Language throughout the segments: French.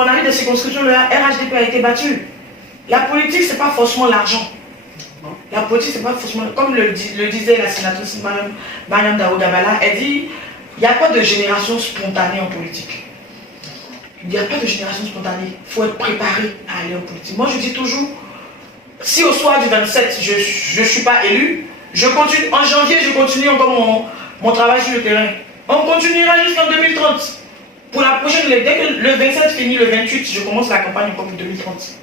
mon ami de circonscription, le RHDP a été battu. La politique, ce n'est pas forcément l'argent. La politique, c'est pas forcément, comme le disait la sénatrice Mariam Daoudabala, elle dit, il n'y a pas de génération spontanée en politique. Il n'y a pas de génération spontanée. Il faut être préparé à aller en politique. Moi, je dis toujours, si au soir du 27, je ne suis pas élu, je continue, en janvier, je continue encore mon travail sur le terrain. On continuera jusqu'en 2030. Pour la prochaine, dès que le 27 finit, le 28, je commence la campagne encore pour 2030.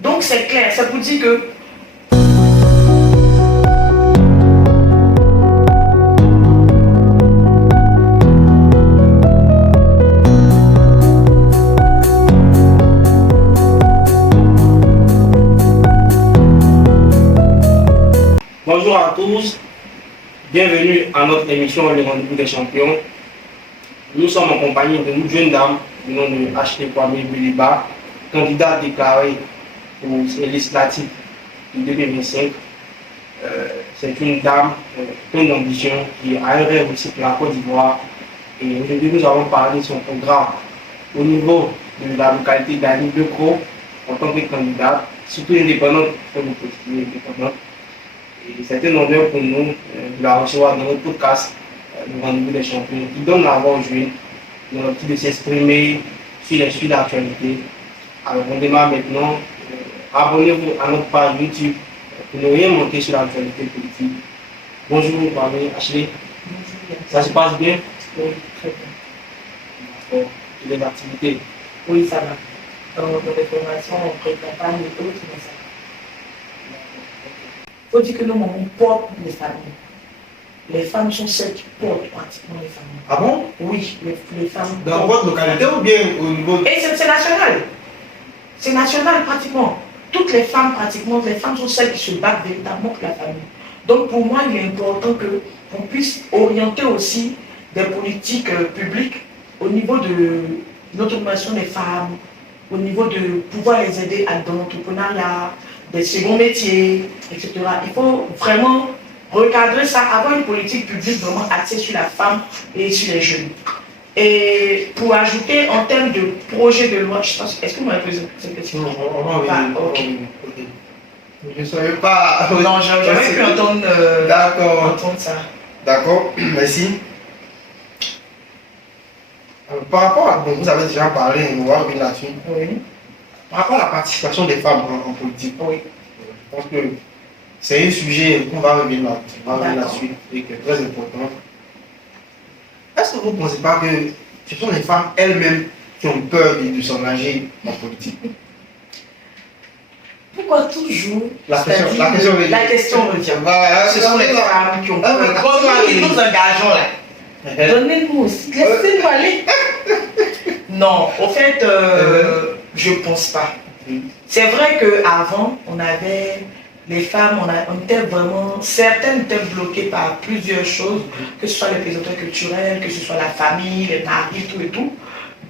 Donc c'est clair, ça vous dit que bonjour à tous, bienvenue à notre émission Le Rendez-vous des Champions. Nous sommes en compagnie d'une jeune dame du nom de H.T. Kwame Biliba, candidate déclarée aux législatives de 2025. C'est une dame pleine d'ambition qui a un rêve aussi pour la Côte d'Ivoire. Et aujourd'hui, nous allons parler de son programme au niveau de la localité d'Annie Becro en tant que candidate, surtout indépendante, comme vous pouvez indépendante. Et c'est un honneur pour nous de la recevoir dans notre podcast, Le Rendez-vous des Champions, qui donne la voix aux jeunes dans l'optique de s'exprimer sur les sujets d'actualité. Alors on démarre maintenant. Abonnez-vous à notre page YouTube pour ne rien manquer sur l'actualité politique. Bonjour, Kwame Ashley. Ça se passe bien? oui, très bien. Et les activités? Oui, ça va. Dans les formations, on pré-campagne et tout, mais ça va. Il faut dire que nos mamans portent les familles. Les femmes sont celles qui portent pratiquement les familles. Ah bon? Oui, les femmes. Dans votre localité ou bien au niveau de... Et c'est national. C'est national pratiquement. Toutes les femmes, pratiquement, les femmes sont celles qui se battent véritablement pour la famille. Donc pour moi, il est important qu'on puisse orienter aussi des politiques publiques au niveau de l'autonomisation des femmes, au niveau de pouvoir les aider dans l'entrepreneuriat, des seconds métiers, etc. Il faut vraiment recadrer ça, avoir une politique publique vraiment axée sur la femme et sur les jeunes. Et pour ajouter en termes de projet de loi, je pense, est-ce que vous m'avez posé cette question? Je ne savais pas. Non, j'avais pu entendre, entendre ça. D'accord, merci. Par rapport à, vous avez déjà parlé, on va revenir là-dessus. Oui. Par rapport à la participation des femmes en politique, Oui. je pense que c'est un sujet qu'on va revenir là-dessus et qui est très important. Est-ce que vous ne pensez pas que ce sont les femmes elles-mêmes qui ont peur de s'engager en politique? Pourquoi toujours La question revient. Ce sont les femmes qui ont peur. Nous nous engageons là. Donnez-nous aussi, laissez-nous aller. Non, au fait, je ne pense pas. C'est vrai qu'avant, on avait les femmes, on était vraiment, certaines étaient bloquées par plusieurs choses, que ce soit les présenteurs culturels, que ce soit la famille, les maris, tout et tout.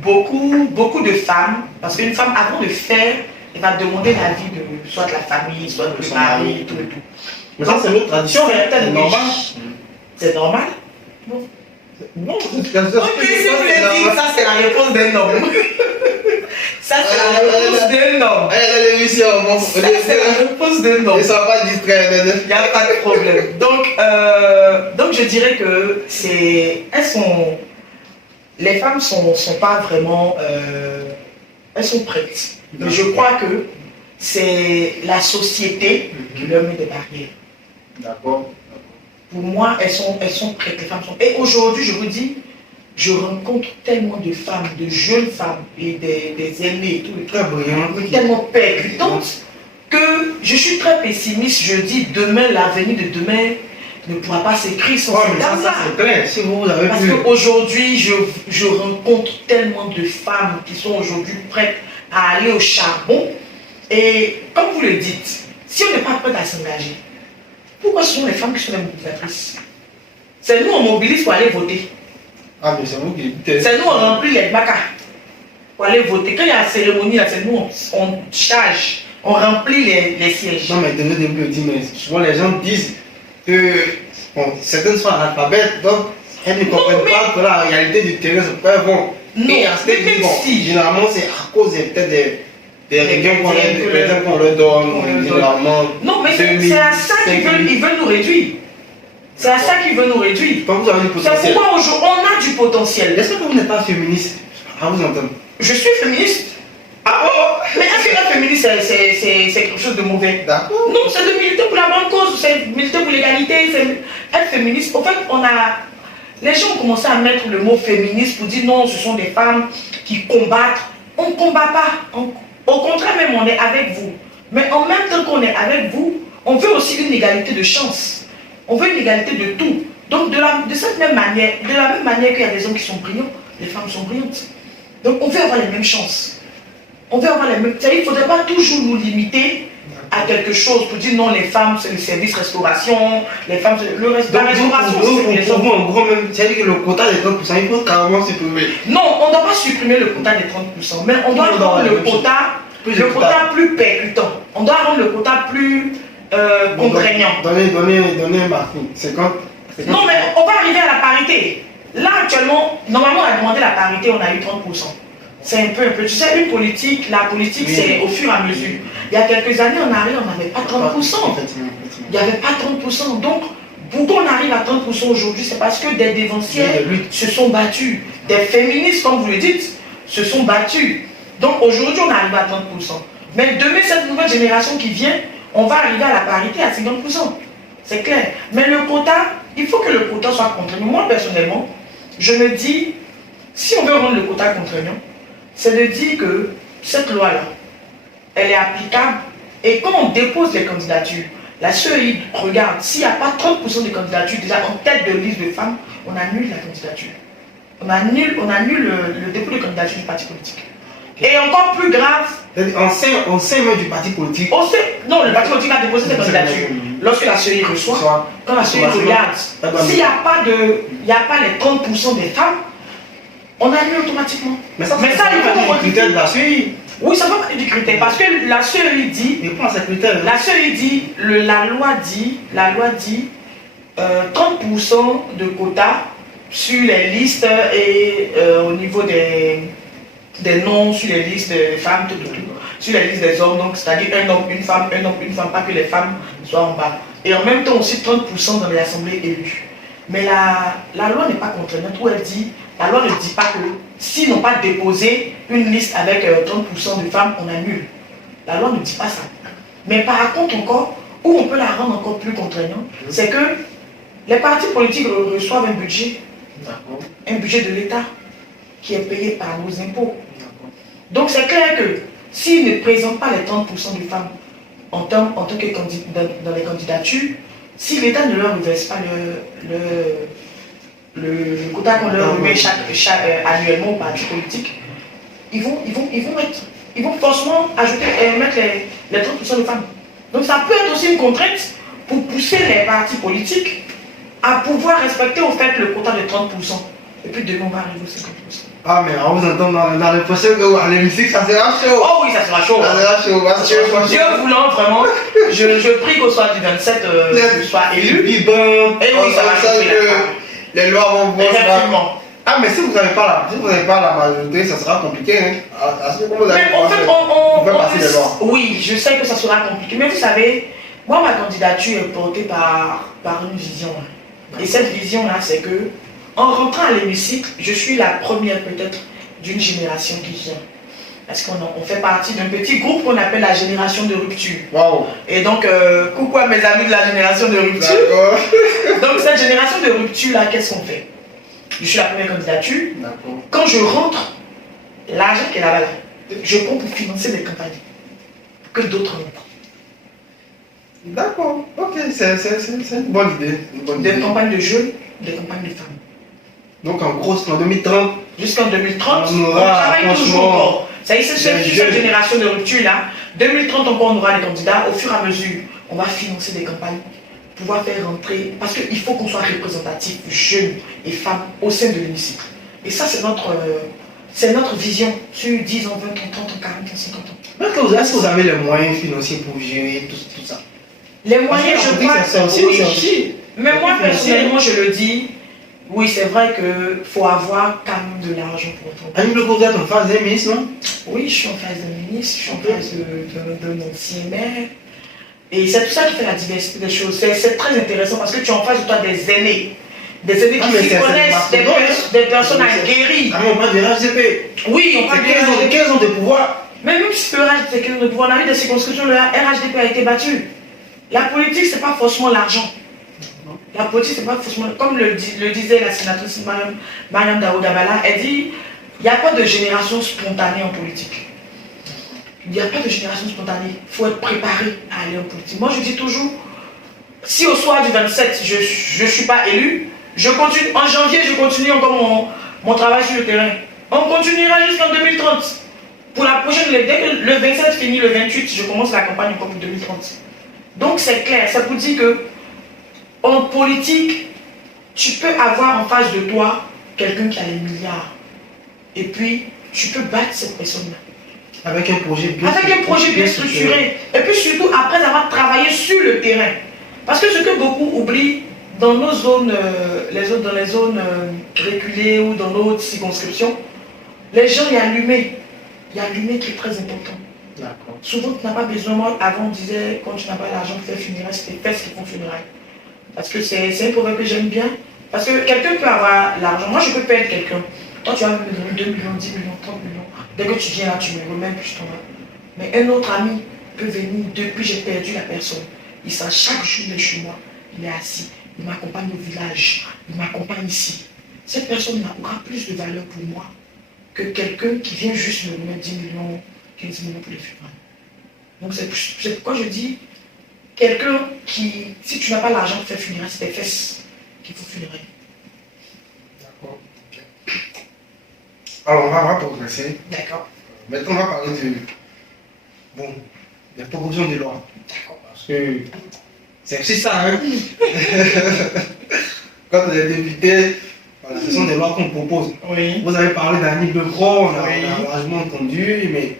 Beaucoup de femmes, parce qu'une femme, avant de faire, elle va demander l'avis de soit de la famille, soit de son mari, tout et tout. Mais ça, c'est notre tradition, c'est normal. C'est normal? Non, ok, si vous voulez dire, ça c'est la réponse d'un homme. Ça c'est la réponse d'un homme. Elle est dans l'émission, bon. Ça c'est la réponse d'un homme. Ils ne sont pas distraits. Il n'y a pas de problème. Donc je dirais que les femmes sont pas vraiment, elles sont prêtes. Mais je crois que c'est la société qui leur met des barrières. D'accord. Pour moi, elles sont prêtes, les femmes sont. Et aujourd'hui, je vous dis, je rencontre tellement de femmes, de jeunes femmes et des aînés, très brillantes, tellement percutantes, que je suis très pessimiste. Je dis, demain, l'avenir de demain ne pourra pas s'écrire sans ces dames-là. Ça, c'est clair. Si vous avez Parce qu'aujourd'hui, je rencontre tellement de femmes qui sont aujourd'hui prêtes à aller au charbon. Et comme vous le dites, si on n'est pas prête à s'engager, pourquoi ce sont les femmes qui sont les mobilisatrices? C'est nous, on mobilise pour aller voter. Ah, mais c'est vous qui dites. C'est nous, on remplit les bacas pour aller voter. Quand il y a la cérémonie, c'est nous, on charge, on remplit les sièges. Non, mais de début, on dit, mais souvent les gens disent que bon, certaines sont analphabètes, donc elles ne comprennent pas que la réalité du terrain, c'est pas bon. Non, Et en state, mais même bon, si. générarément, c'est à cause peut-être des régions qu'on leur donne, généralement. Non, mais 2000, c'est à ça qu'ils veulent nous réduire. C'est à ça qu'ils veulent nous réduire. Quand vous avez du C'est potentiel. pourquoi aujourd'hui, on a du potentiel. Est-ce que vous n'êtes pas féministe? À vous entendre. Je suis féministe. Ah oh, Mais est-ce que la féministe, c'est quelque chose de mauvais? d'accord. Non, c'est de militer pour la bonne cause, c'est militer pour l'égalité, c'est être féministe. En fait, les gens ont commencé à mettre le mot féministe pour dire non, ce sont des femmes qui combattent. On ne combat pas. Au contraire, même on est avec vous. Mais en même temps qu'on est avec vous, on veut aussi une égalité de chance. On veut une égalité de tout. Donc de cette même manière, de la même manière qu'il y a des hommes qui sont brillants, les femmes sont brillantes. Donc on veut avoir les mêmes chances. On veut avoir les mêmes. Il ne faudrait pas toujours nous limiter à quelque chose pour dire non, les femmes c'est le service restauration, les femmes c'est le reste. La restauration, c'est les hommes. En gros, même, c'est-à-dire que le quota des 30%, il faut carrément supprimer. Non, on ne doit pas supprimer le quota des 30%, mais on doit rendre le quota plus percutant. On doit rendre le quota plus contraignant. Donnez Martin, 50. Non, mais on va arriver à la parité. Là, actuellement, normalement, on a demandé la parité, on a eu 30%. C'est un peu. Tu sais, la politique, oui. C'est au fur et à mesure. Il y a quelques années, on arrive, on n'avait pas 30%. Il n'y avait pas 30%. Donc, pourquoi on arrive à 30% aujourd'hui? C'est parce que des dévancières se sont battus. Des féministes, comme vous le dites, se sont battus. Donc, aujourd'hui, on arrive à 30%. Mais demain, cette nouvelle génération qui vient, on va arriver à la parité à 50%. C'est clair. Mais le quota, il faut que le quota soit contraignant. Moi, personnellement, je me dis, si on veut rendre le quota contraignant, c'est de dire que cette loi-là, elle est applicable et quand on dépose les candidatures, la CEI regarde, s'il n'y a pas 30% de candidatures déjà en tête de liste de femmes, on annule la candidature. On annule le dépôt de candidature du parti politique. Et encore plus grave, on sait même du parti politique. Non, le parti politique a déposé ses candidatures. Lorsque la CEI reçoit, quand la CEI regarde, s'il n'y a pas les 30% des femmes, on annule automatiquement. Mais ça il faut un critère de la CEI. Oui, ça fait partie du critère. Parce que la CEI dit. Mais prends ce critère. La CEI dit, la loi dit 30% de quotas sur les listes et au niveau des noms, sur les listes des femmes, tout. Sur les listes des hommes, donc c'est-à-dire un homme, une femme, pas que les femmes soient en bas. Et en même temps aussi 30% dans les assemblées élues. Mais la loi n'est pas contraignante où elle dit. La loi ne dit pas que s'ils n'ont pas déposé une liste avec 30% de femmes, on annule. La loi ne dit pas ça. Mais par contre, encore, où on peut la rendre encore plus contraignante, c'est que les partis politiques reçoivent un budget de l'État qui est payé par nos impôts. Donc c'est clair que s'ils ne présentent pas les 30% de femmes en tant que dans les candidatures, si l'État ne leur reverse pas le quota qu'on leur remet annuellement au parti politique, ils vont forcément mettre les 30% de femmes. Donc ça peut être aussi une contrainte pour pousser les partis politiques à pouvoir respecter au fait le quota de 30%. Et puis demain on va arriver au 50%. Ah mais on vous entend dans le prochain à l'hémicycle, ça sera chaud. Oh oui, ça sera chaud. Ça sera chaud. Dieu voulant vraiment, je prie qu'au soir du 27, je sois élu. Et oui, ça va chauffer les lois vont voir. Effectivement. Ah mais si vous n'avez pas la majorité, ça sera compliqué. Hein. Mais en fait, on peut passer les lois. Oui, je sais que ça sera compliqué. Mais vous savez, moi ma candidature est portée par une vision. Et cette vision-là, c'est que en rentrant à l'hémicycle, je suis la première peut-être d'une génération qui vient. Parce qu'on fait partie d'un petit groupe qu'on appelle la génération de rupture. Wow. Et donc, coucou à mes amis de la génération de rupture. Donc cette génération de rupture-là, qu'est-ce qu'on fait? Je suis la première candidature. Quand je rentre, l'argent qui est là-bas, je prends pour financer des campagnes. Que d'autres n'ont pas. D'accord, ok, c'est une bonne idée. Des campagnes de jeunes, des campagnes de femmes. Donc en gros, en 2030, jusqu'en 2030, on travaille toujours encore. Ça y est, c'est cette génération de rupture-là. 2030 encore, on aura des candidats. Au fur et à mesure, on va financer des campagnes, pouvoir faire rentrer, parce qu'il faut qu'on soit représentatif, jeunes et femmes, au sein de l'hémicycle. Et ça, c'est notre vision sur 10 ans, 20 ans, 30 ans, 40 ans, 50 ans. Est-ce que vous avez les moyens financiers pour gérer tout ça? Les moyens, je crois, c'est aussi. Mais moi, personnellement, je le dis, Oui, c'est vrai qu'il faut avoir quand même de l'argent pour ton Annie Bloko, vous êtes en phase des ministres, non? Oui, je suis en phase de ministre, je suis en phase d'un ancien maire. Et c'est tout ça qui fait la diversité des choses. C'est très intéressant parce que tu es en face de toi des aînés. Des aînés Ah, qui mais s'y c'est connaissent, des personnes aguerries. Ah, mais on parle de RHDP. Oui, on parle de 15 ans de pouvoir. Mais même si le RHDP, on a eu des circonscriptions, le RHDP a été battu. La politique, c'est pas forcément l'argent. La politique, c'est pas forcément. Comme le disait la sénatrice Mariam Daoudabala, elle dit il n'y a pas de génération spontanée en politique. Il n'y a pas de génération spontanée. Il faut être préparé à aller en politique. Moi, je dis toujours si au soir du 27, je ne suis pas élu, je continue. En janvier, je continue encore mon travail sur le terrain. On continuera jusqu'en 2030. Pour la prochaine, dès que le 27 finit, le 28, je commence la campagne encore pour 2030. Donc c'est clair, ça vous dit que en politique, tu peux avoir en face de toi quelqu'un qui a les milliards. Et puis, tu peux battre cette personne-là. Avec un projet bien structuré. Et puis surtout, après avoir travaillé sur le terrain. Parce que ce que beaucoup oublient dans nos zones, dans les zones reculées ou dans nos circonscriptions, les gens y allument. Il y a l'humain qui est très important. Souvent, tu n'as pas besoin. Moi, avant, on disait, quand tu n'as pas l'argent pour faire funérailles, c'est tes fesses qui font funérailles. Parce que c'est un proverbe que j'aime bien. Parce que quelqu'un peut avoir l'argent. Moi, je peux perdre quelqu'un. Toi, tu vas me donner 2 millions, 10 millions, 30 millions. Dès que tu viens là, tu me remets, puis je t'en vas. Mais un autre ami peut venir depuis j'ai perdu la personne. Il sera chaque jour, il est chez moi. Il est assis. Il m'accompagne au village. Il m'accompagne ici. Cette personne-là aura plus de valeur pour moi que quelqu'un qui vient juste me remettre 10 millions, 15 millions pour les funérailles. Donc c'est pourquoi je dis, quelqu'un qui, si tu n'as pas l'argent pour faire funérailles, c'est tes fesses qu'il faut funérailles. D'accord. Alors on va progresser. D'accord. Maintenant on va parler des propositions de loi. D'accord. Parce que c'est aussi ça, hein. Quand les députés, voilà, ce sont des lois qu'on propose. Oui. Vous avez parlé d'Annie Bloko, on a Oui. largement entendu, mais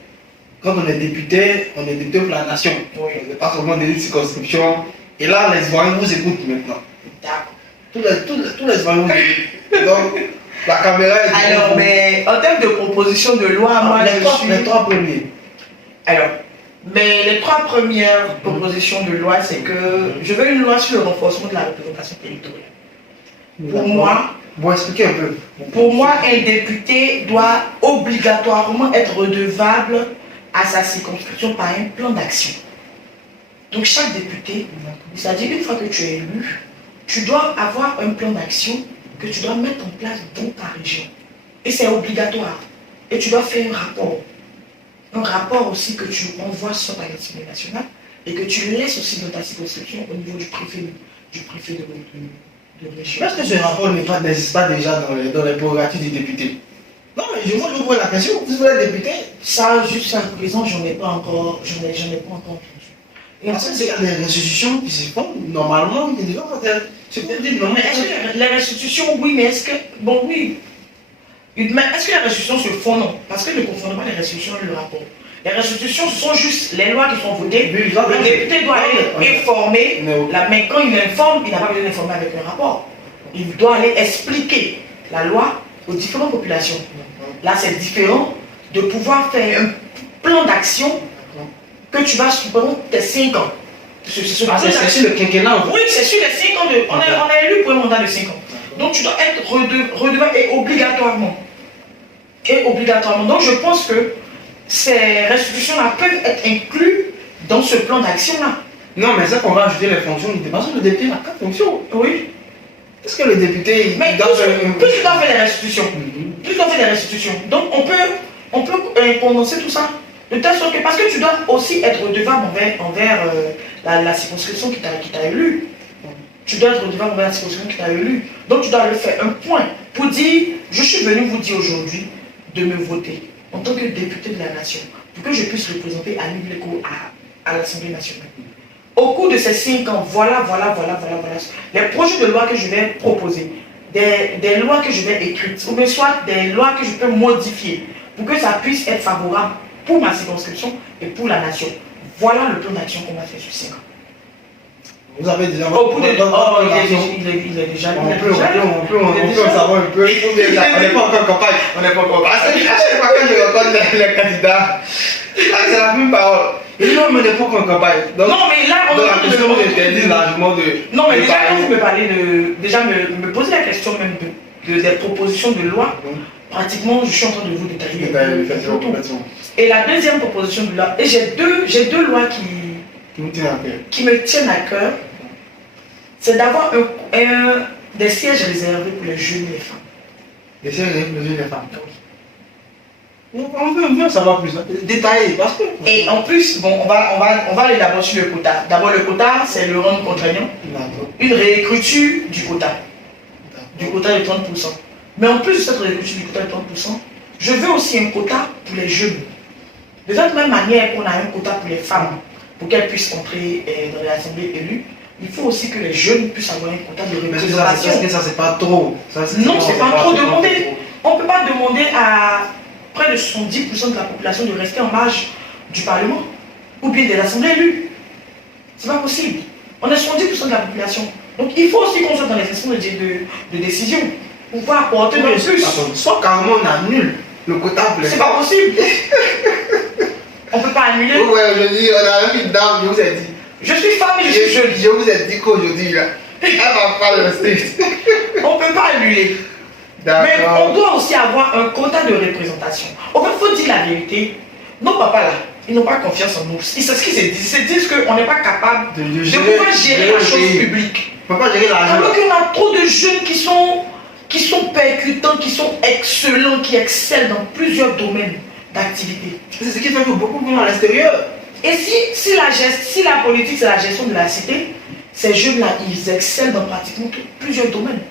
quand on est député pour la nation. Oui. On n'est pas seulement des circonscriptions. Et là, les citoyens vous écoutent maintenant. D'accord. Tous les citoyens vous écoutent. Donc, la caméra est... Alors, mais en termes de proposition de loi, moi les trois premiers. Alors, mais les 3 premières propositions de loi, c'est que je veux une loi sur le renforcement de la représentation territoriale. Pour moi, Bon, expliquez un peu. Pour moi, un député doit obligatoirement être redevable à sa circonscription par un plan d'action. Donc chaque député, c'est-à-dire une fois que tu es élu, tu dois avoir un plan d'action que tu dois mettre en place dans ta région. Et c'est obligatoire. Et tu dois faire un rapport. Un rapport aussi que tu envoies sur ta l'Assemblée nationale et que tu laisses aussi dans ta circonscription au niveau du préfet de région. Est-ce que ce rapport n'existe pas déjà dans les prérogatives du député? Non, mais moi je vous pose la question, vous êtes député? Ça, jusqu'à présent, j'en ai pas encore entendu. Et Parce qu'il y a des restitutions qui se font, normalement, il y a des gens qui se disent non, mais est-ce que les restitutions, oui, mais est-ce que, bon, oui, mais est-ce que les restitutions se font? Non, parce que ne confondons pas les restitutions et le rapport. Les restitutions, ce sont juste les lois qui sont votées. Oui, Le député doit aller informer, Mais mais quand il informe, il n'a pas besoin d'informer avec un rapport. Il doit aller expliquer la loi aux différentes populations. Là, c'est différent de pouvoir faire un plan d'action que tu vas pendant tes 5 ans. c'est sur le quinquennat. Oui, c'est sur les 5 ans. On est élu pour un mandat de 5 ans. Donc tu dois être redevable et obligatoirement. Donc je pense que ces restitutions-là peuvent être incluses dans ce plan d'action-là. Non, mais c'est qu'on va ajouter les fonctions. Parce que le député a 4 fonctions. Oui. Est-ce que le député... Mais plus tu dois faire des restitutions, plus tu dois faire des restitutions. Donc on peut condenser tout ça. De telle sorte que, parce que tu dois aussi être redevable envers la circonscription qui t'a élu. Tu dois être redevable envers la circonscription qui t'a élu. Donc tu dois le faire un point pour dire, je suis venu vous dire aujourd'hui de me voter en tant que député de la nation, pour que je puisse représenter Annie Bleko à l'Assemblée nationale. Au cours de ces 5 ans, voilà les projets de loi que je vais proposer, des lois que je vais écrire, ou bien soit des lois que je peux modifier pour que ça puisse être favorable pour ma circonscription et pour la nation. Voilà le plan d'action qu'on va faire sur 5 ans. Vous avez déjà Au bout de. votre Oh, relation. il est déjà. On peut en savoir un peu. Il faut bien ça. On n'est pas encore en campagne. On n'est pas encore en campagne. Parce que à chaque fois que je rencontre les candidats, c'est la même parole. Et non, mais on n'est pas encore en campagne. Donc, Non, mais là, on donc est la question vous interdit largement de. Non, mais de déjà, parler. quand vous me parlez de. Déjà, me poser la question même des propositions de loi, pratiquement, je suis en train de vous détailler. Complètement. Et la deuxième proposition de loi, et j'ai deux lois Qui vous tient à cœur. qui me tiennent à cœur, c'est d'avoir des sièges réservés pour les jeunes et les femmes. Et c'est les femmes. On veut en savoir plus. Détaillé. Parce que. Et en plus, bon, on va aller d'abord sur le quota. D'abord, le quota, c'est le rendre contraignant. D'accord. Une réécriture du quota de 30%. Mais en plus de cette réécriture du quota de 30%, je veux aussi un quota pour les jeunes. De la même manière qu'on a un quota pour les femmes, pour qu'elles puissent entrer dans l'assemblée élue, il faut aussi que les jeunes puissent avoir un quota de Mais représentation. ça, c'est pas trop. Non, c'est pas trop demandé. On ne peut pas demander à près de 70% de la population de rester en marge du Parlement ou bien des assemblées élues. C'est pas possible. On est 70% de la population. Donc il faut aussi qu'on soit dans les instances de décision pour pouvoir apporter nos plus. Soit carrément on annule le quota pour les C'est pas possible. On ne peut pas annuler. Ouais, aujourd'hui, on a un une dame, je vous ai dit. Je suis femme et je suis jeune. Je vous ai dit qu'aujourd'hui, là, elle va pas le rester. On ne peut pas annuler. Mais on doit aussi avoir un quota de représentation. En fait, il faut dire la vérité. Nos papas là, ils n'ont pas confiance en nous. C'est ce qu'ils se disent. Ils se disent qu'on n'est pas capable de pouvoir gérer la chose publique. On ne peut pas gérer l'argent. Alors qu'il y a trop de jeunes qui sont percutants, qui sont excellents, qui excellent dans plusieurs domaines d'activité. C'est ce qui fait que beaucoup vont à l'extérieur. Et si la politique, c'est la gestion de la cité, ces jeunes-là, ils excellent dans pratiquement plusieurs domaines.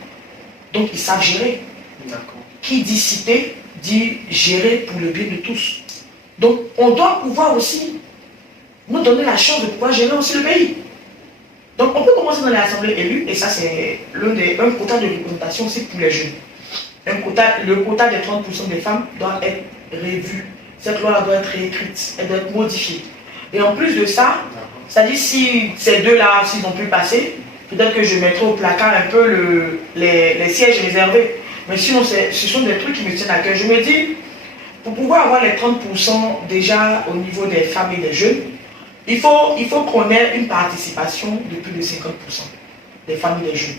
Donc, ils savent gérer. D'accord. Qui dit cité, dit gérer pour le bien de tous. Donc, on doit pouvoir aussi nous donner la chance de pouvoir gérer aussi le pays. Donc, on peut commencer dans l'assemblée élue, et ça, c'est un quota de représentation aussi pour les jeunes. Le quota des 30% des femmes doit être revu. Cette loi doit être réécrite, elle doit être modifiée. Et en plus de ça, ça dit si ces deux-là, s'ils ont pu passer, peut-être que je mettrai au placard un peu les sièges réservés. Mais sinon, ce sont des trucs qui me tiennent à cœur. Je me dis, pour pouvoir avoir les 30% déjà au niveau des femmes et des jeunes, il faut qu'on ait une participation de plus de 50% des femmes et des jeunes.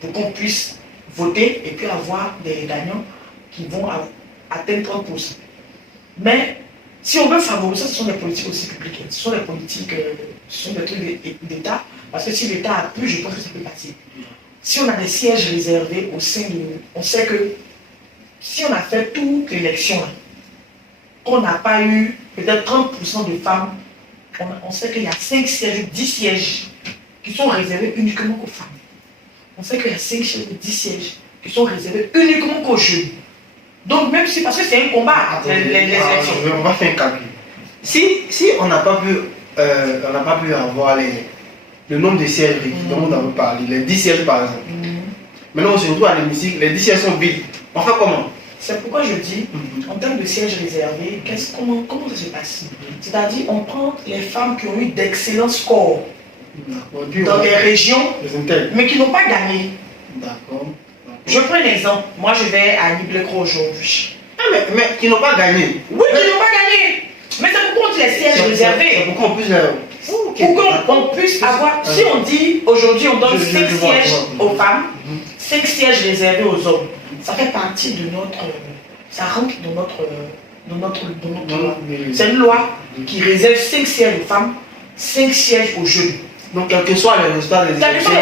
Pour qu'on puisse voter et puis avoir des gagnants qui vont atteindre 30%. Mais si on veut favoriser, ce sont des politiques aussi publiques. Ce sont des politiques, ce sont des trucs d'État. Parce que si l'État a pu, je pense que ça peut passer. Si on a des sièges réservés au sein de... On sait que si on a fait toute l'élection, qu'on n'a pas eu peut-être 30% de femmes, on sait qu'il y a 5 sièges, 10 sièges qui sont réservés uniquement aux femmes. On sait qu'il y a 5 sièges, 10 sièges qui sont réservés uniquement aux jeunes. Donc même si, parce que c'est un combat, les élections. On va faire un calcul. Si on n'a pas pu avoir le nombre de sièges dont on avait parlé, les 10 sièges par exemple. Maintenant on se retrouve à l'hémicycle, les 10 sièges sont vides. On fait comment? C'est pourquoi je dis, en termes de sièges réservés, comment ça se passe? C'est-à-dire, on prend les femmes qui ont eu d'excellents scores dans des régions, mais qui n'ont pas gagné. D'accord. Je prends un exemple. Moi, je vais à Niblecro aujourd'hui. Ah, mais qui n'ont pas gagné. Oui, qui n'ont pas gagné. Mais c'est pourquoi on dit les sièges réservés. Pour qu'on puisse... Pour qu'on puisse avoir... Si on dit, aujourd'hui, on donne 5 sièges aux femmes, 5 sièges réservés aux hommes. Ça fait partie de notre... Ça rentre dans notre loi. C'est une loi qui réserve 5 sièges aux femmes, 5 sièges aux jeunes. Donc, quel que soit le résultat des élections,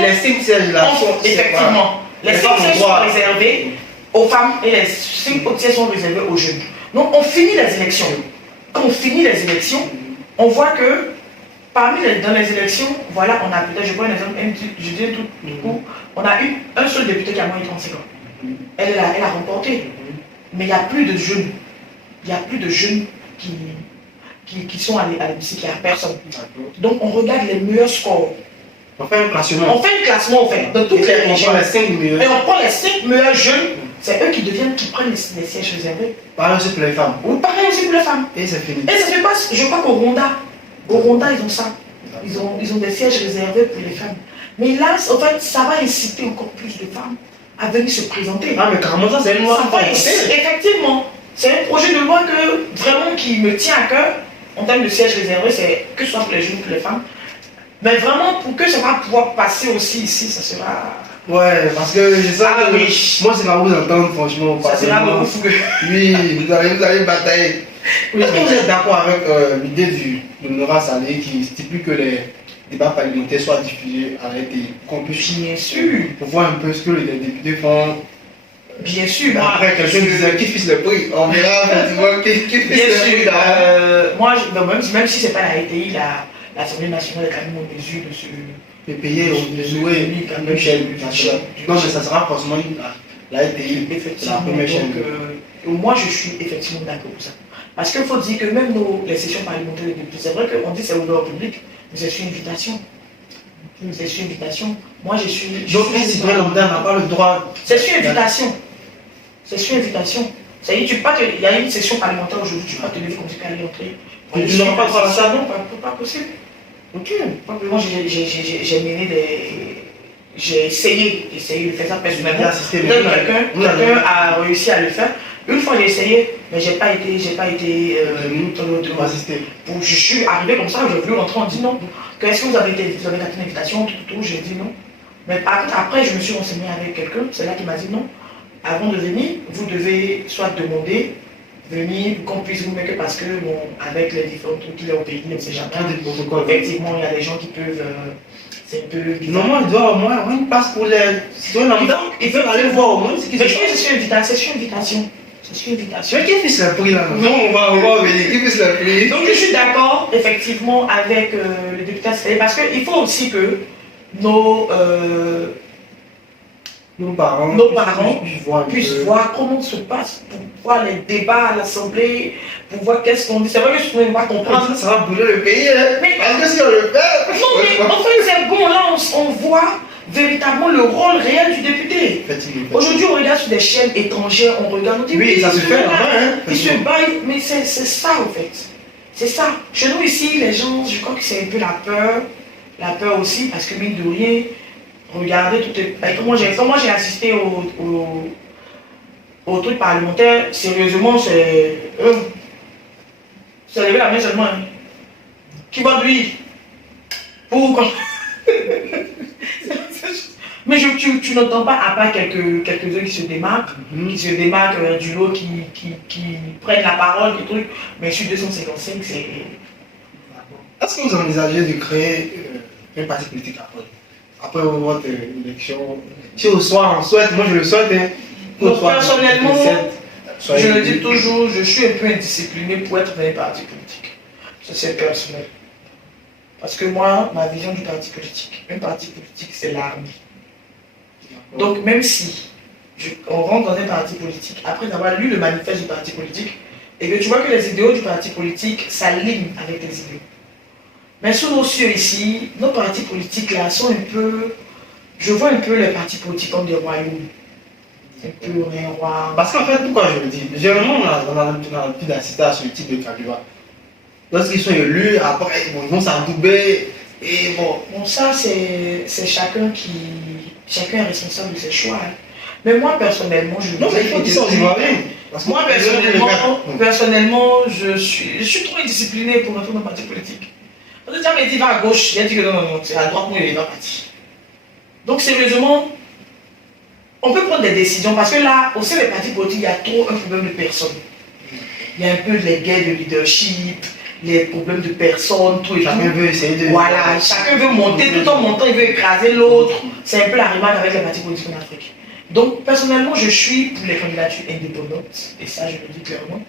les 5 sièges là sont... Effectivement. Les 5 sièges sont réservés aux femmes et les 5 autres sièges sont réservés aux jeunes. Donc, on finit les élections. Quand on finit les élections, on voit que dans les élections, voilà, on a peut-être, je prends un exemple, je dis tout du coup, on a eu un seul député qui a moins de 35 ans. Elle a remporté. Mais il n'y a plus de jeunes. Il n'y a plus de jeunes qui sont à l'hémicycle, il n'y a personne. Donc on regarde les meilleurs scores. On fait un classement. On fait un classement, dans toutes les régions. On prend les 5 meilleurs. Et on prend les 5 meilleurs jeunes, c'est eux qui prennent les sièges réservés. Pareil aussi pour les femmes. Ou pareil aussi pour les femmes. Et c'est fini. Et ça se passe, je crois qu'au Rwanda, ils ont ça. Ils ont des sièges réservés pour les femmes. Mais là, en fait, ça va inciter encore plus de femmes à venir se présenter. Ah, mais carrément, ça, c'est une loi. Effectivement, c'est un projet de loi que, vraiment qui me tient à cœur en termes de sièges réservés, c'est que ce soit pour les jeunes ou pour les femmes. Mais vraiment, pour que ça va pouvoir passer aussi ici, ça sera... Ouais, parce que je sens que oui. moi, c'est pas vous entendre, franchement. Ça sera beaucoup fougueux. Oui, vous allez batailler. Oui, Est-ce que vous êtes d'accord avec l'idée de Nora Saleh qui stipule que les débats parlementaires soient diffusés à la télé, qu'on puisse bien sûr, pour voir un peu ce que les députés font? Bien sûr. Après, quelqu'un disait qui fixe le prix, on verra effectivement qui fixe bien le sûr. prix. Moi, même si c'est pas la RTI, l'Assemblée nationale est quand même en mesure de se... De payer ou de jouer une chaîne nationale. Non, mais ça sera forcément la RTI, c'est la première chaîne. Moi, je suis effectivement d'accord pour ça. Parce qu'il faut dire que même les sessions parlementaires des députés, c'est vrai qu'on dit que c'est ouvert au public, mais c'est sur invitation. C'est sur invitation. Moi, je suis... Donc, un citoyen lambda n'a pas le droit... C'est sur invitation. C'est sur invitation. C'est-à-dire, il y a une session parlementaire aujourd'hui, tu ne peux pas te lever comme si tu allais entrer. Tu n'auras pas le droit à ça? Non, pas possible. Ok. Moi, j'ai mené des... J'ai essayé de faire ça personnellement. Quelqu'un a réussi à le faire. Une fois j'ai essayé, mais j'ai pas été assister. Je suis arrivé comme ça, j'ai voulu rentrer, on dit non. Est-ce que vous avez gâté une invitation, tout, j'ai dit non. Mais par contre, après, je me suis renseigné avec quelqu'un, c'est là qui m'a dit non. Avant de venir, vous devez soit demander, venir, qu'on puisse vous mettre, parce que bon, avec les différents trucs qu'il y a au pays, même si jamais, effectivement, il y a des gens qui peuvent... c'est un peu bizarre. Normalement, il doit au moins avoir une place pour les citoyens lambda. Ils peuvent aller voir au moins ce qu'ils font. C'est sur invitation. C'est sur invitation. Mais qui fixe le prix là? Non, on va venir. Qui fixe le prix? Donc je suis d'accord, effectivement, avec le député Saleh, parce qu'il faut aussi que nos parents puissent voir comment se passe, pour voir les débats à l'Assemblée, pour voir qu'est-ce qu'on dit. C'est vrai que je ne peux pas comprendre. Ça va bouger le pays, hein? Mais parce que si on le fait... Non, mais en fait, c'est bon, là, on voit véritablement le rôle réel du député. Aujourd'hui, on regarde sur des chaînes étrangères, on regarde, on dit oui, ça se fait là-bas, hein? Ils se battent, mais c'est ça, en fait. C'est ça. Chez nous, ici, les gens, je crois que c'est un peu la peur aussi, parce que mine de rien, regardez tout est... Comment j'ai assisté au truc parlementaire, sérieusement, c'est lever la main seulement. Hein. Qui va de lui? Pour... Mais tu n'entends pas, à part quelques-uns qui se démarquent, du lot, qui prennent la parole, des trucs, mais sur 255, c'est... Est-ce que vous envisagez de créer un parti politique après votre élection? Si au soir, on souhaite, moi je le souhaite, hein. Donc personnellement, je le dis toujours, je suis un peu indiscipliné pour être dans les partis politiques. Ça c'est personnel. Parce que moi, ma vision du parti politique, un parti politique c'est l'armée. Donc même si on rentre dans un parti politique, après avoir lu le manifeste du parti politique, et que tu vois que les idéaux du parti politique s'alignent avec les idéaux. Mais sous nos cieux ici, nos partis politiques là sont un peu... Je vois un peu les partis politiques comme des royaumes. Un peu un roi. Parce qu'en fait, pourquoi je le dis? Généralement, on a l'habitude d'assister à ce type de candidat. Lorsqu'ils sont élus, après, bon, ils vont s'endouber. Et bon. Bon, ça, c'est chacun est responsable de ses choix. Hein. Mais moi, personnellement, je... Non, mais il faut dire ça aux Ivoiriens. Moi, personnellement, je suis trop indiscipliné pour entrer dans un parti politique. Parce que jamais il va à gauche, il a dit que non, c'est à droite, moi, il est pas parti. Donc, sérieusement, on peut prendre des décisions, parce que là, au sein des partis politiques, il y a trop un problème de personnes. Il y a un peu les guerres de leadership, les problèmes de personnes, tout et tout. Chacun veut essayer de... Voilà, chacun veut monter, tout en montant, il veut écraser l'autre. C'est un peu la remarque avec les partis politiques en Afrique. Donc, personnellement, je suis pour les candidatures indépendantes, et ça, je le dis clairement.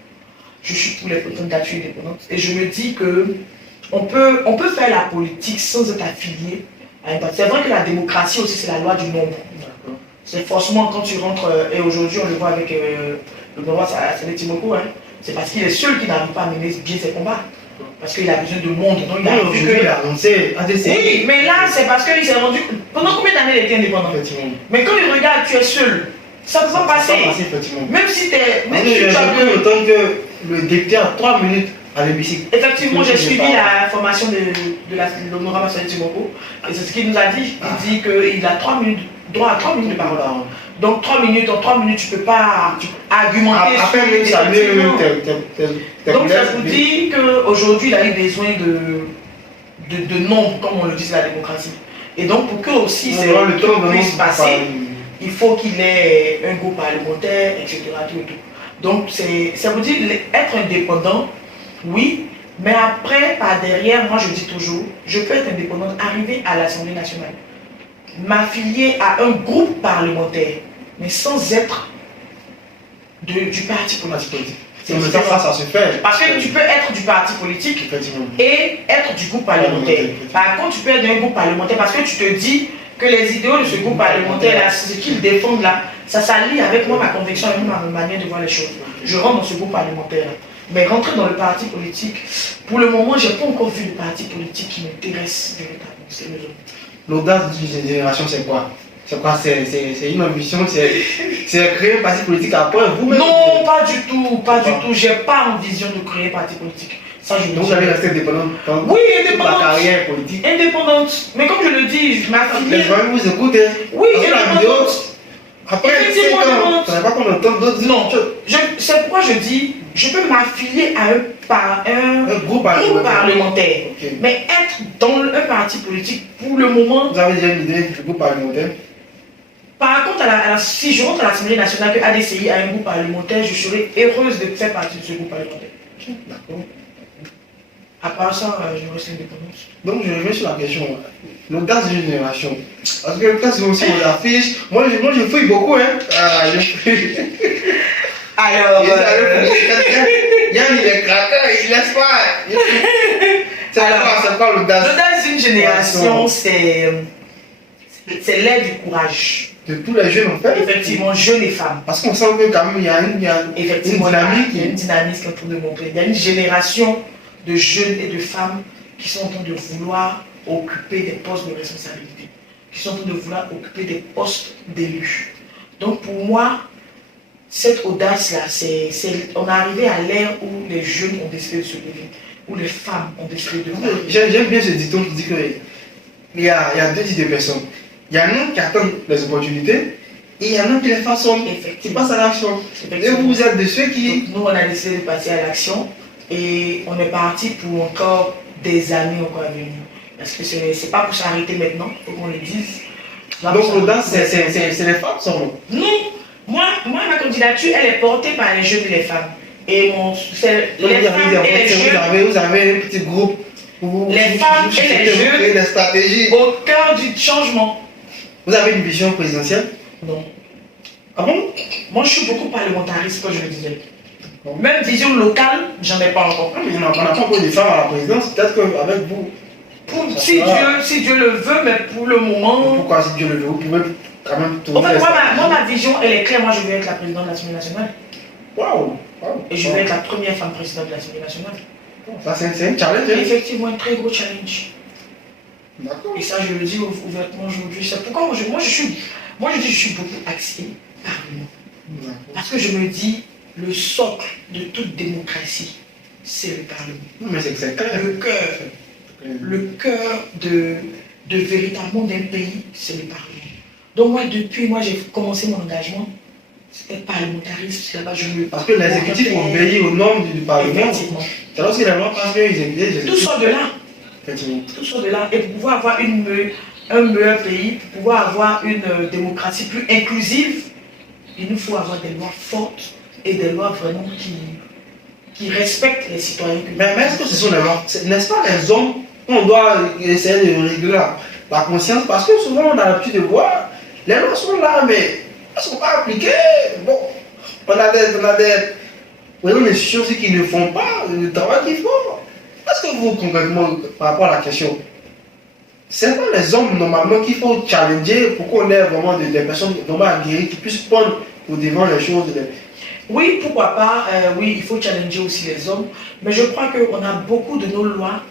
Je suis pour les candidatures indépendantes, et je me dis que on peut faire la politique sans être affilié à un parti. C'est vrai que la démocratie aussi, c'est la loi du nombre. C'est forcément quand tu rentres, et aujourd'hui on le voit avec le roi Saleh Timoko, hein, c'est parce qu'il est seul qui n'arrive pas à mener bien ses combats. Parce qu'il a besoin de monde. Donc il a vu que... Oui, mais là c'est parce qu'il s'est rendu... Pendant combien d'années il était indépendant? Mais quand il regarde, tu es seul. Ça ne peut pas passer. Même si tu es... Même si tu as... Autant que le député a 3 minutes à l'hémicycle. Effectivement, j'ai Je suivi sais pas. la formation de l'honorable Massaï Tiboko. Et c'est ce qu'il nous a dit. Il dit qu'il a 3 minutes, droit à 3 minutes de parole. Donc 3 minutes, en 3 minutes, tu ne peux pas argumenter. Après, même saluer effectivement. tes Donc ça collègues, vous dit qu'aujourd'hui, il a eu besoin de nombre, comme on le dit, c'est la démocratie. Et donc pour que aussi on c'est aura le temps puisse de passer, il faut qu'il ait un groupe parlementaire, etc. Tout et tout. Donc ça veut dire être indépendant, oui, mais après, par derrière, moi je dis toujours, je peux être indépendante, arriver à l'Assemblée nationale, m'affilier à un groupe parlementaire, mais sans être du parti politique. C'est ça se fait. Parce que tu peux être du parti politique Effectivement. et être du groupe parlementaire. Par contre, tu peux être d'un groupe parlementaire parce que tu te dis que les idéaux de ce groupe parlementaire, ce qu'ils défendent là, ça s'allie avec moi, ma conviction et ma manière de voir les choses. Je rentre dans ce groupe parlementaire là. Mais rentrer dans le parti politique, pour le moment, je n'ai pas encore vu de parti politique qui m'intéresse véritablement. L'audace d'une génération, c'est quoi? C'est quoi? C'est une ambition, c'est créer un parti politique après vous-même? Non, pas du tout, pas du tout. J'ai pas en vision de créer un parti politique. Ça, je Donc vous allez rester indépendante dans oui, la indépendante. carrière politique. Indépendante. Mais comme je le dis, je m'affilie. Les gens vous écoutent. Oui, parce que la vidéo, indépendante. après, Effectivement, tu indépendante. n'as pas qu'on entende d'autres. Non, c'est pourquoi je dis, je peux m'affilier à un groupe parlementaire. Okay. Mais être dans un parti politique, pour le moment. Vous avez déjà une idée du groupe parlementaire? Par contre, si je rentre à l'Assemblée nationale que ADCI a un groupe parlementaire, je serai heureuse de faire partie de ce groupe parlementaire. D'accord. À part ça, je reste indépendante. Donc je reviens sur la question, l'audace d'une génération. Parce que quand c'est aussi aux affiches, moi je fouille beaucoup, hein. Je fouille. Alors, Yann il est craquant, il laisse pas. C'est quoi l'audace? L'audace d'une génération, c'est l'aide du courage. De tous les jeunes en fait. Effectivement, jeunes et femmes. Parce qu'on sent que quand même il y a une Effectivement, dynamique. il y a une dynamique qu'on peut démontrer. Il y a une génération de jeunes et de femmes qui sont en train de vouloir occuper des postes de responsabilité, qui sont en train de vouloir occuper des postes d'élus. Donc pour moi, cette audace-là, on est arrivé à l'ère où les jeunes ont décidé de se lever, où les femmes ont décidé de faire. J'aime bien ce dicton qui dit qu'il y a deux types de personnes. Il y en a qui attendent les opportunités et il y en a qui les façonnent, qui passent à l'action. Et vous êtes de ceux qui... Donc, nous, on a décidé de passer à l'action et on est parti pour encore des années encore à venir. Parce que ce n'est pas pour s'arrêter maintenant, il faut qu'on le dise. Donc l'audace, c'est les femmes seulement? Non, moi, ma candidature, elle est portée par les jeunes et les femmes. Et vous avez un petit groupe où les femmes et les jeunes des stratégies au cœur du changement. Vous avez une vision présidentielle? Non. Ah bon? Moi, je suis beaucoup parlementariste, comme je le disais. Même vision locale, j'en ai pas encore. On n'a pas encore de femmes à la présidence, peut-être qu'avec vous. Si Dieu le veut, mais pour le moment. Pourquoi si Dieu le veut? Vous pouvez quand même tourner. En fait, moi, ma vision, elle est claire. Moi, je veux être la présidente de l'Assemblée nationale. Waouh! Et je veux être la première femme présidente de l'Assemblée nationale. Ça, c'est un challenge. Effectivement, un très gros challenge. D'accord. Et ça, je le dis ouvertement aujourd'hui. C'est pourquoi moi, je dis je suis beaucoup axée Parlement. Parce que je me dis, le socle de toute démocratie, c'est le Parlement. Non, mais c'est clair. Le cœur de véritablement d'un pays, c'est le Parlement. Donc moi, depuis j'ai commencé mon engagement, c'était parlementariste, là-bas parce que l'exécutif obéit aux normes du Parlement. C'est lorsque les lois passent, ils exécutent. Tout sort de là. Tout sort de là. Et pour pouvoir avoir un meilleur pays, pour pouvoir avoir une démocratie plus inclusive, il nous faut avoir des lois fortes et des lois vraiment qui respectent les citoyens. Mais est-ce que ce sont les lois? N'est-ce pas les hommes qu'on doit essayer de régler la conscience? Parce que souvent on a l'habitude de voir, les lois sont là, mais elles ne sont pas appliquées. Bon, on a des choses qui ne font pas le travail qu'ils font. Est-ce que vous, concrètement, par rapport à la question, c'est pas les hommes normalement qu'il faut challenger pour qu'on ait vraiment des personnes vraiment aguerries qui puissent prendre au devant les choses? Oui, pourquoi pas, oui, il faut challenger aussi les hommes, mais je crois qu'on a beaucoup de nos lois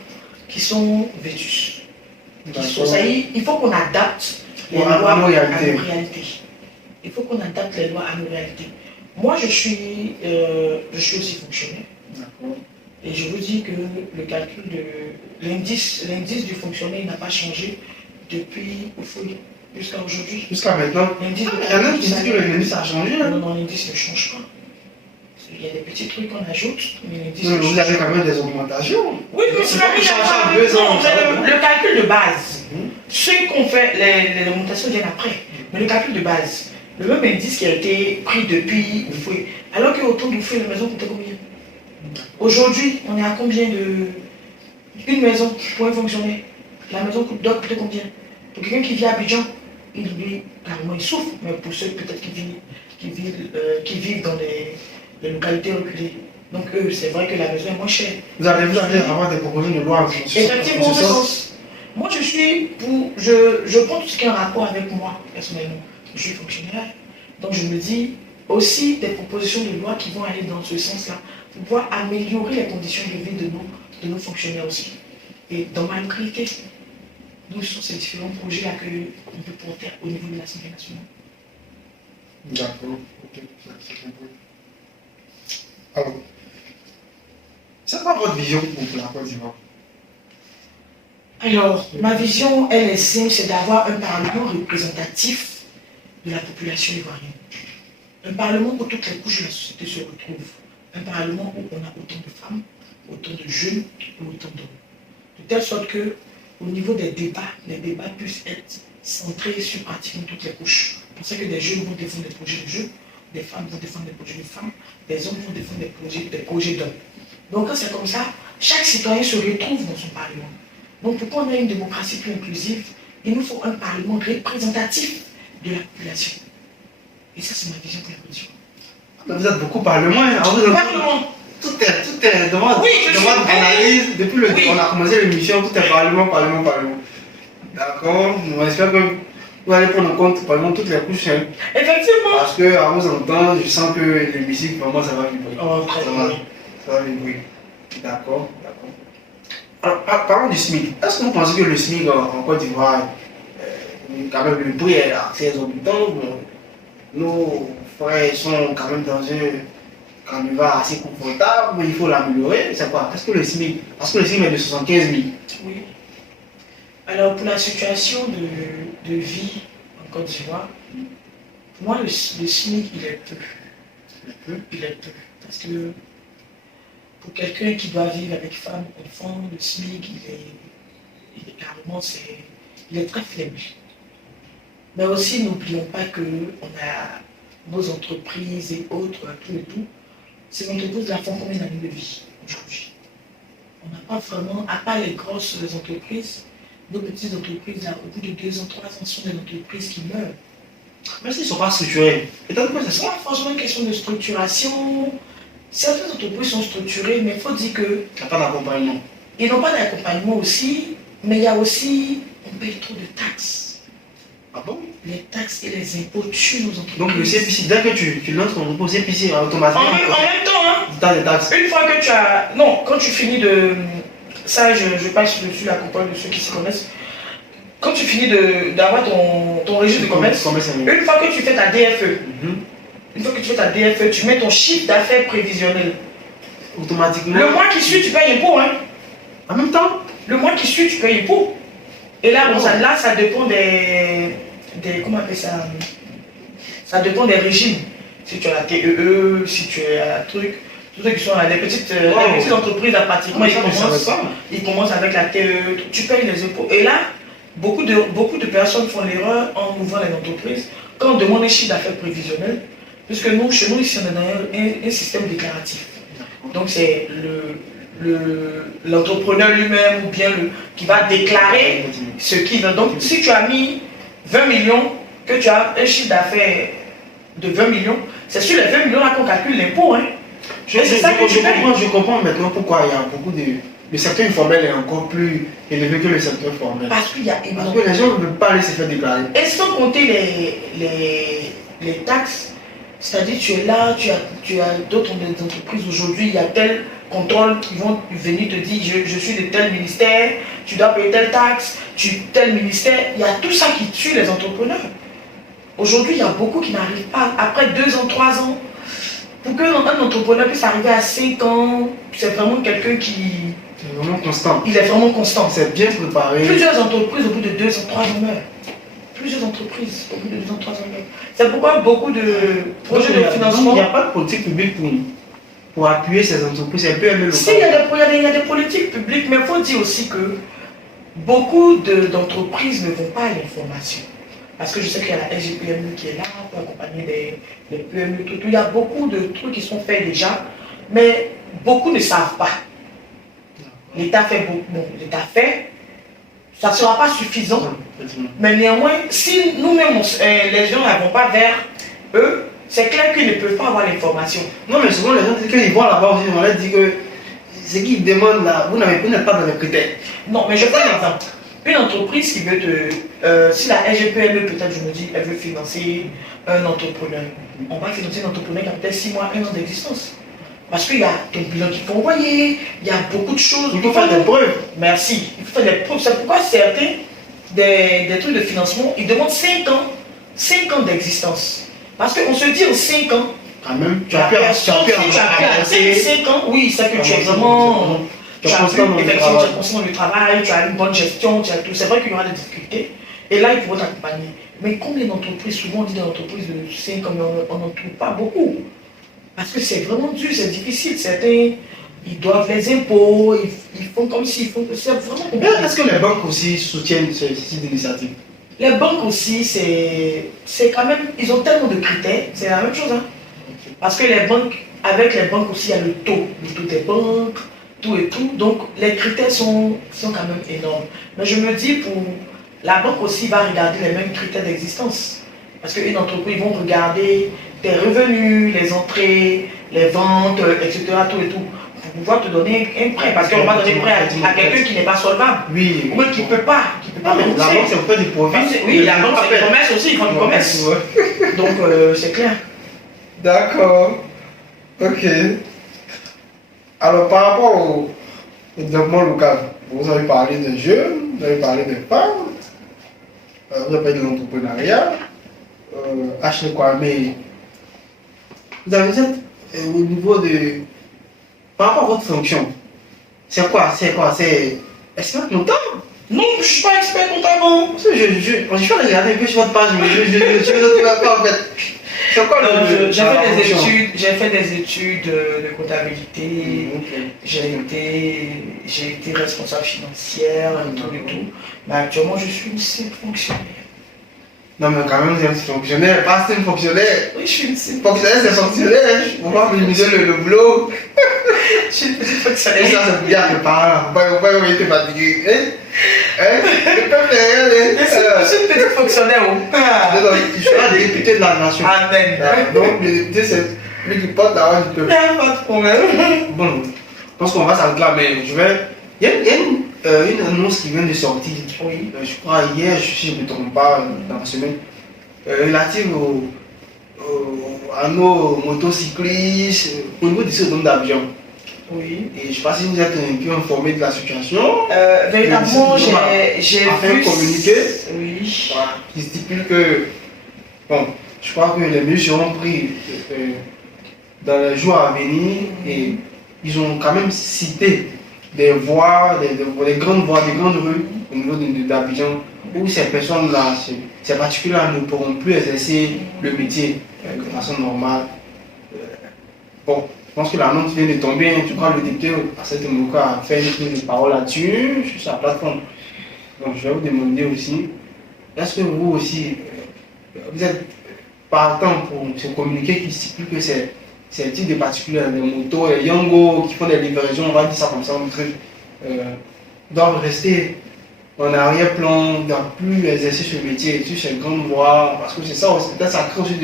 qui sont vétustes. Il faut qu'on adapte les lois à nos réalités. Il faut qu'on adapte les lois à nos réalités. Moi, je suis aussi fonctionnaire. Et je vous dis que le calcul de l'indice du fonctionnaire n'a pas changé depuis jusqu'à aujourd'hui. Jusqu'à maintenant. L'indice Il y en a qui disent que l'indice a changé. Non, non, l'indice ne change pas. Il y a des petits trucs qu'on ajoute, mais l'indice Non, ne vous change avez pas. quand même des augmentations. Oui, mais c'est la vie chaque 2 ans. le calcul de base. Ceux qu'on fait, les augmentations viennent après. Mais le calcul de base, le même indice qui a été pris depuis Oufoué. Alors qu'autour d'Oufoué, la maison coûtait combien? Aujourd'hui, on est à combien de. Une maison pour un fonctionnaire. La maison doit coûter combien? Pour quelqu'un qui vit à Abidjan, lui, carrément, il souffre. Mais pour ceux peut-être qui vivent dans les localités reculées. Donc eux, c'est vrai que la maison est moins chère. Vous allez avoir des propositions de loi. Effectivement, en ce sens. Moi, je suis pour. Je prends tout ce qui est en rapport avec moi, personnellement. Je suis fonctionnaire. Donc je me dis aussi des propositions de loi qui vont aller dans ce sens-là, pour pouvoir améliorer les conditions de vie de nos fonctionnaires aussi. Et dans ma localité, nous sont ces différents projets-là qu'on peut porter au niveau de l'Assemblée nationale. D'accord, ok, c'est compris. Alors, c'est quoi votre vision pour la Côte d'Ivoire? Alors, ma vision, elle est simple, c'est d'avoir un parlement représentatif de la population ivoirienne. Un parlement où toutes les couches de la société se retrouvent. Un parlement où on a autant de femmes, autant de jeunes et autant d'hommes. De telle sorte que, au niveau des débats, les débats puissent être centrés sur pratiquement toutes les couches. On sait que des jeunes vont défendre des projets de jeunes, des femmes vont défendre des projets de femmes, des hommes vont défendre des projets d'hommes. Donc quand c'est comme ça, chaque citoyen se retrouve dans son parlement. Donc pour qu'on ait une démocratie plus inclusive, il nous faut un parlement représentatif de la population. Et ça, c'est ma vision pour la Côte d'Ivoire. Vous êtes beaucoup parlement. Parlement. Tout est devant votre analyse. Depuis qu'on a commencé l'émission, tout est parlement. D'accord. On espère que vous allez prendre en compte parlement toutes les couches. Hein. Effectivement. Parce qu'à vous entendre, je sens que l'hémicycle, vraiment, ça va vibrer. Oh, très bien. Ça va vibrer. D'accord. Alors, parlons du SMIC. Est-ce que vous pensez que le SMIC en Côte d'Ivoire, quand même, le prix est assez exorbitant? Nos frères sont quand même dans un canevas assez confortable, mais il faut l'améliorer. C'est quoi? Est-ce que le SMIC, parce que le SMIC est de 75 000. Oui. Alors, pour la situation de vie en Côte d'Ivoire, pour moi, le SMIC, il est peu. Il est peu. Parce que pour quelqu'un qui doit vivre avec femme, enfant, le SMIC, il est carrément, il est très faible. Mais aussi, n'oublions pas qu'on a nos entreprises et autres, tout et tout. Ces entreprises-là font combien d'années de vie aujourd'hui? On n'a pas vraiment, à part les grosses entreprises, nos petites entreprises, là, au bout de 2 ans, 3 ans, sont des entreprises qui meurent. Même s'ils ne sont pas structurés. Et donc, Ce n'est pas forcément une question de structuration. Certaines entreprises sont structurées, mais il faut dire qu'ils il n'y a pas d'accompagnement. Ils n'ont pas d'accompagnement aussi, mais il y a aussi, on paye trop de taxes. Ah bon? Les taxes et les impôts tuent nos entreprises. Donc le CPC, dès que tu lances ton repos, CPC automatiquement. En même temps, hein, tu as des taxes. une fois que tu as... Non, quand tu finis de... Ça, je passe dessus la campagne de ceux qui s'y connaissent. Quand tu finis d'avoir ton registre de commerce, une fois que tu fais ta DFE, tu mets ton chiffre d'affaires prévisionnel. Automatiquement. Le mois qui suit, tu payes impôt. Hein. En même temps? Le mois qui suit, tu payes impôt. Et là, bon, ça dépend des... Comment on appelle ça? Ça dépend des régimes. Si tu as la TEE, si tu as un truc. Tous ceux qui sont là, les petites entreprises, là, pratiquement, ils commencent avec la TEE. Tu payes les impôts. Et là, beaucoup de personnes font l'erreur en ouvrant les entreprises quand on demande un chiffre d'affaires prévisionnel. Puisque nous, chez nous, ici, on est dans un système déclaratif. Donc, c'est l'entrepreneur lui-même ou bien qui va déclarer ce qu'il veut. Donc, si tu as mis 20 millions, que tu as un chiffre d'affaires de 20 millions, c'est sur les 20 millions là qu'on calcule l'impôt. Hein. Je comprends maintenant pourquoi il y a beaucoup de... Le secteur informel est encore plus élevé que le secteur formel. Parce qu'il y a énormément. Parce que les gens ne veulent pas aller se faire déclarer. Et sans compter les taxes, c'est-à-dire tu es là, tu as d'autres entreprises aujourd'hui, il y a tel contrôle qui vont venir te dire je suis de tel ministère, tu dois payer telle taxe, tel ministère, il y a tout ça qui tue les entrepreneurs. Aujourd'hui, il y a beaucoup qui n'arrivent pas. Après 2 ans, 3 ans, pour qu'un entrepreneur puisse arriver à 5 ans, c'est vraiment quelqu'un qui... C'est vraiment constant. Il est vraiment constant. C'est bien préparé. Plusieurs entreprises au bout de 2 ans, 3 ans meurent. Plusieurs entreprises au bout de 2 ans, 3 ans meurent. C'est pourquoi beaucoup de projets de financement... Il n'y a pas de politique publique pour appuyer ces entreprises. C'est PME locales. Si, il y a des politiques publiques, mais il faut dire aussi que beaucoup d'entreprises ne vont pas à l'information. Parce que je sais qu'il y a la SGPME qui est là pour accompagner les PME, tout. Il y a beaucoup de trucs qui sont faits déjà, mais beaucoup ne savent pas. L'État fait beaucoup. Bon, l'État fait, ça ne sera pas suffisant. Mais néanmoins, si nous-mêmes, les gens ne vont pas vers eux, c'est clair qu'ils ne peuvent pas avoir l'information. Non, mais souvent les gens disent qu'ils vont là-bas aussi, on leur dit que ce qu'ils demandent là, vous n'êtes pas dans les critères. Non, mais je prends un exemple. Une entreprise qui veut si la SGPME, peut-être, je me dis, elle veut financer un entrepreneur, on va financer un entrepreneur qui a peut-être 6 mois, 1 an d'existence. Parce qu'il y a ton bilan qu'il faut envoyer, il y a beaucoup de choses. Il faut faire des preuves. Merci. Il faut faire des preuves. C'est pourquoi certains des trucs de financement, ils demandent 5 ans, 5 ans d'existence. Parce qu'on se dit en 5 ans, quand même, tu as pu avancer. 5 ans, oui, c'est que tu es vraiment... Tu as constant dans le travail, tu as une bonne gestion, tu as tout. C'est vrai qu'il y aura des difficultés. Et là, ils pourront t'accompagner. Mais combien d'entreprises, souvent on dit des entreprises de 5 ans, mais on n'en trouve pas beaucoup. Parce que c'est vraiment dur, c'est difficile. Certains, ils doivent les impôts, ils font comme s'ils font... C'est vraiment compliqué. Est-ce que les banques aussi soutiennent ce type d'initiative? Les banques aussi, c'est quand même... Ils ont tellement de critères, c'est la même chose. Hein? Parce que les banques, avec les banques aussi, il y a le taux des banques, tout et tout. Donc, les critères sont quand même énormes. Mais je me dis, pour la banque aussi va regarder les mêmes critères d'existence. Parce qu'une entreprise, ils vont regarder tes revenus, les entrées, les ventes, etc. tout et tout. Pour pouvoir te donner un prêt. Parce qu'on va donner un prêt à quelqu'un qui n'est pas solvable. Oui. Ou même qui ne peut pas. La banque, c'est pour faire du profit. Oui, la banque, c'est du commerce aussi. Ils font du commerce. Donc, c'est clair. D'accord. Ok. Alors, par rapport au développement local, vous avez parlé des jeunes, vous avez parlé des femmes, vous avez parlé de l'entrepreneuriat. Ashley Kwame, vous avez au niveau de... Par rapport à votre fonction, c'est quoi? C'est expert comptable? Non, je ne suis pas expert comptable. Je suis regarder un peu sur votre page, mais je ne trouve pas en fait. C'est quoi le... J'ai fait des études de comptabilité, j'ai été responsable financière, tout et tout. Mais actuellement, je suis une simple fonctionnaire. Non, mais quand même, vous êtes fonctionnaire, pas simple fonctionnaire. Oui, je suis une simple fonctionnaire. C'est fonctionnaire, on va minimiser le boulot. Je suis une petite fonctionnaire. Ça, c'est bien que par là, on va être fatigué. Le peuple est rien. Je suis une petite fonctionnaire. Il sera député de la nation. Amen. Donc, le député, c'est lui qui porte la voix du peuple. Pas de problème. Bon, je pense qu'on va s'arrêter là, mais je vais. Il y a une annonce qui vient de sortir. Oui. Je crois hier, si je ne me trompe pas, dans la semaine, relative à nos motocyclistes au niveau du système d'avion. Oui. Et je ne sais pas si vous êtes un peu informé de la situation. Véritablement, j'ai vu communiqué. Oui. Voilà, qui stipule que, bon, je crois que les mesures seront prises dans les jours à venir et ils ont quand même cité des voies, des grandes voies, des grandes rues au niveau d'Abidjan où ces personnes-là, ces particuliers-là ne pourront plus exercer le métier de façon normale. Bon, je pense que l'annonce vient de tomber. Je crois que le député Asset Mouka a fait une prise de parole là-dessus, sur sa plateforme. Donc je vais vous demander aussi, est-ce que vous aussi, vous êtes partant pour ce communiqué qui stipule que c'est type de particuliers, les motos, les Yango qui font des livraisons, on va dire ça comme ça, un truc, doivent rester en arrière-plan, ne doivent plus exercer ce métier sur ces grandes voies, parce que c'est ça aussi, peut-être ça crée aussi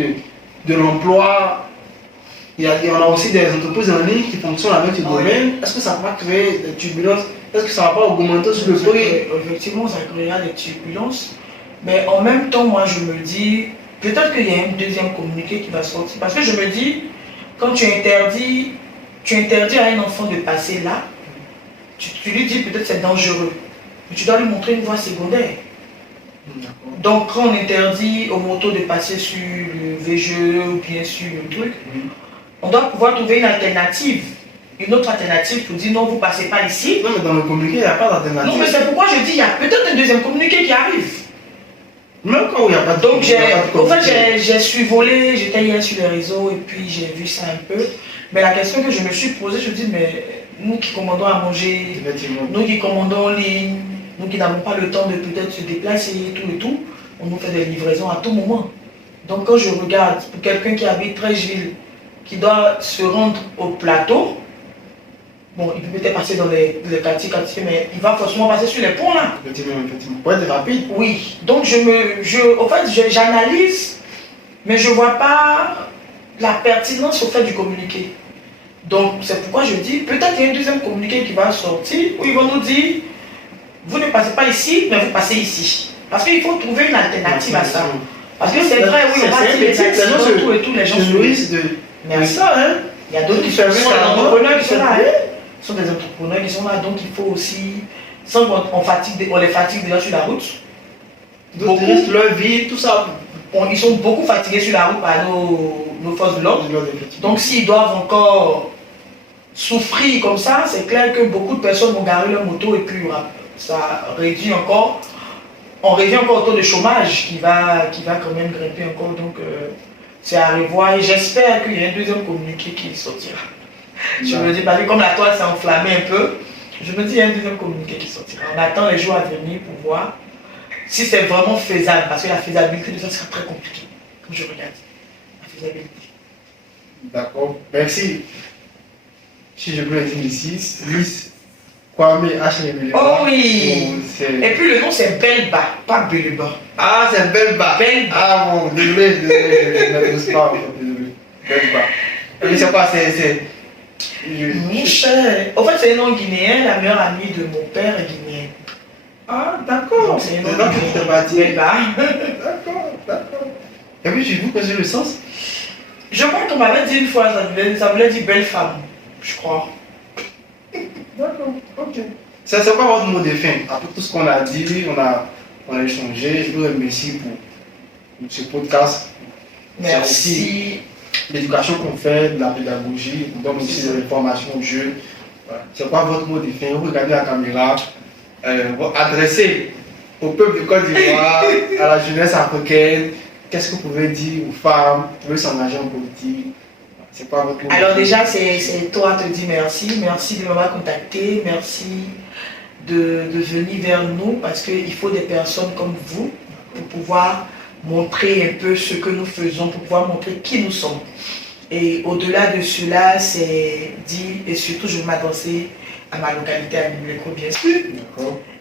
de l'emploi. Il y en a aussi des entreprises en ligne qui fonctionnent avec ce domaine. Est-ce que ça va créer des turbulences? Est-ce que ça va pas augmenter sur le prix? Effectivement, ça créera des turbulences. Mais en même temps, moi, je me dis, peut-être qu'il y a un deuxième communiqué qui va sortir. Parce que je me dis, quand tu interdis à un enfant de passer là, tu lui dis peut-être c'est dangereux. Mais tu dois lui montrer une voie secondaire. Donc quand on interdit aux motos de passer sur le VGE ou bien sur le truc, On doit pouvoir trouver une alternative. Une autre alternative pour dire non, vous ne passez pas ici. Non, mais dans le communiqué, il n'y a pas d'alternative. Non, mais c'est pourquoi je dis il y a peut-être un deuxième communiqué qui arrive. Même quand il n'y a pas de Donc, il y a pas de en communiqué. fait, j'ai survolé, j'étais hier sur les réseaux et puis j'ai vu ça un peu. Mais la question que je me suis posée, je me dis, mais nous qui commandons à manger, Effectivement. nous qui commandons en ligne, nous qui n'avons pas le temps de peut-être se déplacer et tout, on nous fait des livraisons à tout moment. Donc quand je regarde, pour quelqu'un qui habite Trècheville, qui doit se rendre au plateau, bon, il peut peut-être passer dans les quartiers, mais il va forcément passer sur les ponts là. Effectivement. Pour être rapide. Oui, donc en fait, j'analyse, mais je ne vois pas la pertinence au fait du communiqué. Donc, c'est pourquoi je dis, peut-être il y a un deuxième communiqué qui va sortir, où ils vont nous dire, vous ne passez pas ici, mais vous passez ici. Parce qu'il faut trouver une alternative à ça. Parce que c'est vrai, oui, on va dire les accidents, tout et tout, les gens se se nourrissent de Merci. ça, hein. Il y a d'autres qui sont des entrepreneurs qui sont là. Hein. Ce sont des entrepreneurs qui sont là, donc il faut aussi, sans on les fatigue déjà sur la route. D'autres risquent leur vie, tout ça. Ils sont beaucoup fatigués sur la route par nos forces de l'ordre. Effectivement. Donc s'ils doivent encore souffrir comme ça, c'est clair que beaucoup de personnes vont garer leur moto et puis ça réduit encore. On revient encore au taux de chômage qui va quand même grimper encore. Donc c'est à revoir et j'espère qu'il y a un deuxième communiqué qui sortira. Je me dis, parce que comme la toile s'est enflammée un peu, je me dis il y a un deuxième communiqué qui sortira. On attend les jours à venir pour voir si c'est vraiment faisable, parce que la faisabilité de ça sera très compliquée. Comme je regarde, la faisabilité. D'accord, merci. Si je peux le dire ici, Miss Kwame H. Oh oui! Et puis le nom c'est Belba, pas Belba. Ah, c'est Belba. Belba. Ah bon, désolé, je ne maîtrise pas, désolé. Belba. Mais c'est quoi, c'est... Michel. En fait, c'est un nom guinéen, la meilleure amie de mon père est guinéenne. Ah, d'accord. C'est un C'est nom là que tu t'es bâti. Belba. D'accord. Et puis, je vous connais le sens? Je crois qu'on m'avait dit une fois, ça voulait dire belle femme, je crois. D'accord, ok. C'est quoi votre mot de fin? Après tout ce qu'on a dit, on a échangé, je vous remercie pour ce podcast. Merci. L'éducation qu'on fait, de la pédagogie, on donne aussi de l'information aux jeunes. Voilà. C'est quoi votre mot de fin? Vous regardez la caméra, adressé au peuple de Côte d'Ivoire, à la jeunesse africaine. Qu'est-ce que vous pouvez dire aux femmes qui veulent s'engager en politique? C'est quoi votre mot de fin? Alors déjà, c'est toi te dire merci. Merci de m'avoir contacté. Merci de venir vers nous parce qu'il faut des personnes comme vous pour pouvoir montrer un peu ce que nous faisons, pour pouvoir montrer qui nous sommes. Et au-delà de cela, c'est dit, et surtout je vais m'adresser à ma localité, à Nimuleko, bien sûr.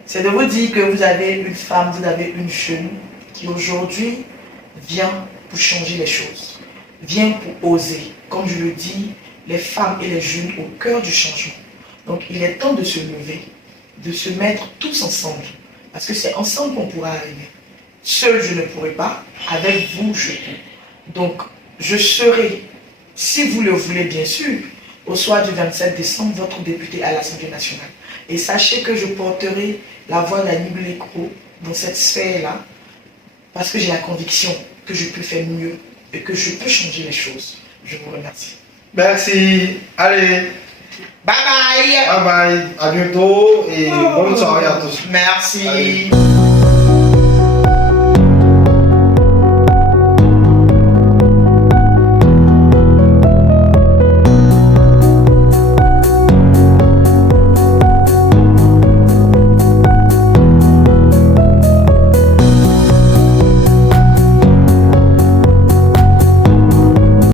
C'est de vous dire que vous avez une femme, vous avez une jeune qui aujourd'hui vient pour changer les choses, vient pour oser. Comme je le dis, les femmes et les jeunes au cœur du changement. Donc il est temps de se lever, de se mettre tous ensemble, parce que c'est ensemble qu'on pourra arriver. Seul je ne pourrai pas, avec vous je peux. Donc je serai, si vous le voulez bien sûr, au soir du 27 décembre, votre député à l'Assemblée nationale. Et sachez que je porterai la voix d'Anibou dans cette sphère-là, parce que j'ai la conviction que je peux faire mieux et que je peux changer les choses. Je vous remercie. Merci. Allez. Bye bye. Bye bye. À bientôt et bonne soirée à tous. Merci. Allez.